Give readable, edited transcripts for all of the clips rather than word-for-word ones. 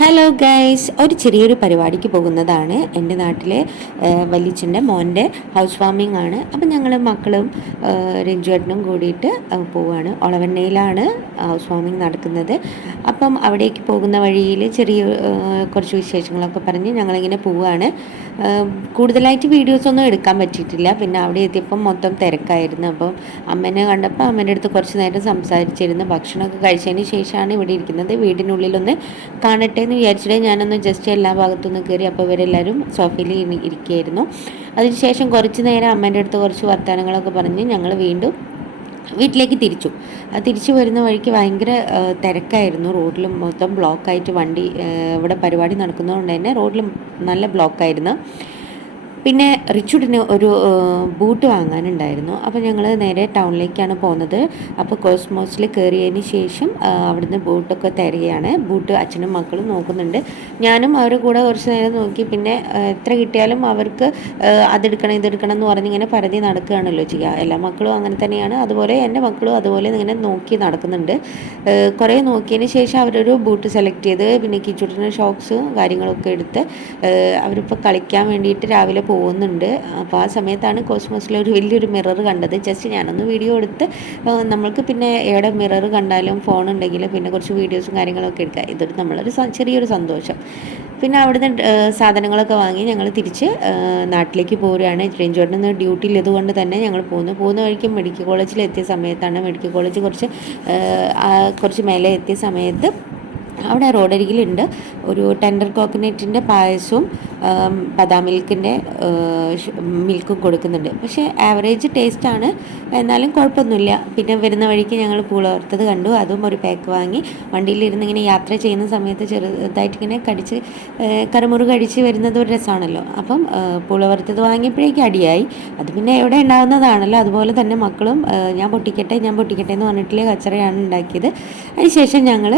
Hello guys, ഒരു ചെറിയൊരു പരിപാടിക്ക് പോകുന്നതാണ്. എൻ്റെ നാട്ടിലെ വല്യച്ഛൻ്റെ മോൻ്റെ ഹൗസ് വാമിംഗ് ആണ്. അപ്പം ഞങ്ങൾ മക്കളും രഞ്ജുവേട്ടനും കൂടിയിട്ട് പോവുകയാണ്. ഒളവണ്ണയിലാണ് ഹൗസ് വാമിംഗ് നടക്കുന്നത്. അപ്പം അവിടേക്ക് പോകുന്ന വഴിയിൽ ചെറിയ കുറച്ച് വിശേഷങ്ങളൊക്കെ പറഞ്ഞ് ഞങ്ങളിങ്ങനെ പോവുകയാണ്. കൂടുതലായിട്ട് വീഡിയോസൊന്നും എടുക്കാൻ പറ്റിയിട്ടില്ല. പിന്നെ അവിടെ എത്തിയപ്പം മൊത്തം തിരക്കായിരുന്നു. അപ്പം അമ്മേനെ കണ്ടപ്പോൾ അമ്മേൻ്റെ അടുത്ത് കുറച്ച് നേരം സംസാരിച്ചിരുന്നു. ഭക്ഷണമൊക്കെ കഴിച്ചതിന് ശേഷമാണ് ഇവിടെ ഇരിക്കുന്നത്. വീടിനുള്ളിലൊന്ന് കാണട്ടെ എന്ന് വിചാരിച്ചിട്ട് ഞാനൊന്ന് ജസ്റ്റ് എല്ലാ ഭാഗത്തുനിന്ന് കയറി. അപ്പോൾ ഇവരെല്ലാവരും സോഫയിൽ ഇരിക്കുകയായിരുന്നു. അതിനുശേഷം കുറച്ച് നേരം അമ്മേൻ്റെ അടുത്ത് കുറച്ച് വർത്തമാനങ്ങളൊക്കെ പറഞ്ഞ് ഞങ്ങൾ വീണ്ടും വീട്ടിലേക്ക് തിരിച്ചു വരുന്ന വഴിക്ക് ഭയങ്കര തിരക്കായിരുന്നു. റോഡിൽ മൊത്തം ബ്ലോക്കായിട്ട് വണ്ടി ഇവിടെ പരിപാടി നടക്കുന്നതുകൊണ്ട് തന്നെ റോഡിൽ നല്ല ബ്ലോക്കായിരുന്നു. പിന്നെ റിച്ചുഡിന് ഒരു ബൂട്ട് വാങ്ങാനുണ്ടായിരുന്നു. അപ്പോൾ ഞങ്ങൾ നേരെ ടൗണിലേക്കാണ് പോകുന്നത്. അപ്പോൾ കോസ്മോസിൽ കയറിയതിന് ശേഷം അവിടുന്ന് ബൂട്ടൊക്കെ തരികയാണ്. ബൂട്ട് അച്ഛനും മക്കളും നോക്കുന്നുണ്ട്. ഞാനും അവരുടെ കൂടെ കുറച്ച് നേരം നോക്കി. പിന്നെ എത്ര കിട്ടിയാലും അവർക്ക് അതെടുക്കണം ഇതെടുക്കണം എന്ന് പറഞ്ഞിങ്ങനെ പരതി നടക്കുകയാണല്ലോ ചെയ്യുക. എല്ലാ മക്കളും അങ്ങനെ തന്നെയാണ്. അതുപോലെ എൻ്റെ മക്കളും അതുപോലെ ഇങ്ങനെ നോക്കി നടക്കുന്നുണ്ട്. കുറേ നോക്കിയതിന് ശേഷം അവരൊരു ബൂട്ട് സെലക്ട് ചെയ്ത് പിന്നെ കിച്ചുട്ടിന് ഷോക്സും കാര്യങ്ങളൊക്കെ എടുത്ത് അവരിപ്പോൾ കളിക്കാൻ വേണ്ടിയിട്ട് രാവിലെ പോകുന്നുണ്ട്. അപ്പോൾ ആ സമയത്താണ് കോസ്മോസിലൊരു വലിയൊരു മിറർ കണ്ടത്. ജസ്റ്റ് ഞാനൊന്ന് വീഡിയോ എടുത്ത് നമ്മൾക്ക് പിന്നെ എവിടെ മിറർ കണ്ടാലും ഫോൺ ഉണ്ടെങ്കിൽ പിന്നെ കുറച്ച് വീഡിയോസും കാര്യങ്ങളൊക്കെ എടുക്കുക. ഇതൊരു നമ്മളൊരു ചെറിയൊരു സന്തോഷം. പിന്നെ അവിടുന്ന് സാധനങ്ങളൊക്കെ വാങ്ങി ഞങ്ങൾ തിരിച്ച് നാട്ടിലേക്ക് പോരുകയാണ്. രഞ്ജുവേട്ടന് ഡ്യൂട്ടിയിൽ കൊണ്ട് തന്നെ ഞങ്ങൾ പോകുന്ന വഴിക്ക് മെഡിക്കൽ കോളേജിൽ എത്തിയ സമയത്താണ്. മെഡിക്കൽ കോളേജ് കുറച്ച് മേലെ എത്തിയ സമയത്ത് അവിടെ റോഡരികിലുണ്ട് ഒരു ടെൻഡർ കോക്കനറ്റിൻ്റെ പായസവും ബദാം മിൽക്കും കൊടുക്കുന്നുണ്ട്. പക്ഷേ ആവറേജ് ടേസ്റ്റാണ്, എന്നാലും കുഴപ്പമൊന്നുമില്ല. പിന്നെ വരുന്ന വഴിക്ക് ഞങ്ങൾ പൂള വറുത്തത് കണ്ടു. അതും ഒരു പാക്ക് വാങ്ങി വണ്ടിയിലിരുന്ന് ഇങ്ങനെ യാത്ര ചെയ്യുന്ന സമയത്ത് ചെറുതായിട്ട് ഇങ്ങനെ കറുമുറു കടിച്ച് വരുന്നത് ഒരു രസമാണല്ലോ. അപ്പം പൂള വറുത്തത് വാങ്ങിയപ്പോഴേക്കും അടിയായി. അത് പിന്നെ എവിടെ ഉണ്ടാകുന്നതാണല്ലോ. അതുപോലെ തന്നെ മക്കളും ഞാൻ പൊട്ടിക്കട്ടെ എന്ന് പറഞ്ഞിട്ടുള്ള കച്ചറയാണ് ഉണ്ടാക്കിയത്. അതിനുശേഷം ഞങ്ങൾ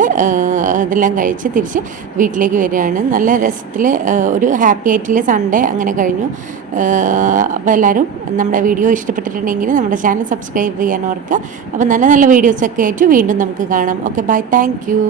ഇതെല്ലാം കഴിച്ച് തിരിച്ച് വീട്ടിലേക്ക് വരികയാണ്. നല്ല രസത്തിൽ ഒരു ഹാപ്പി ആയിട്ടുള്ള സൺഡേ അങ്ങനെ കഴിഞ്ഞു. അപ്പോൾ എല്ലാവരും നമ്മുടെ വീഡിയോ ഇഷ്ടപ്പെട്ടിട്ടുണ്ടെങ്കിൽ നമ്മുടെ ചാനൽ സബ്സ്ക്രൈബ് ചെയ്യാൻ ഓർക്കുക. അപ്പോൾ നല്ല നല്ല വീഡിയോസൊക്കെ ആയിട്ട് വീണ്ടും നമുക്ക് കാണാം. Okay, bye, thank U.